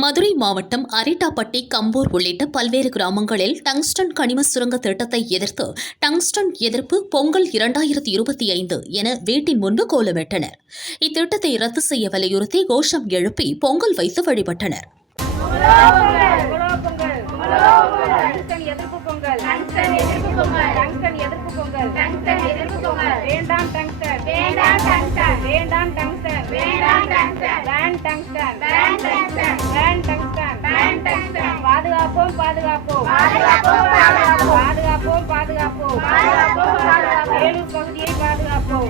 மதுரை மாவட்டம் அரிட்டாப்பட்டி, கம்பூர் உள்ளிட்ட பல்வேறு கிராமங்களில் டங்ஸ்டன் கனிம சுரங்க திட்டத்தை எதிர்த்து டங்ஸ்டன் எதிர்ப்பு பொங்கல் 2025 என வீட்டின் முன்பு கோலமிட்டனர். இத்திட்டத்தை ரத்து செய்ய வலியுறுத்தி கோஷம் எழுப்பி பொங்கல் வைத்து வழிபட்டனர். பாதுகாப்போம் பாதுகாப்போம் பாதுகாப்போம் வேலூர் பகுதியை பாதுகாப்போம்.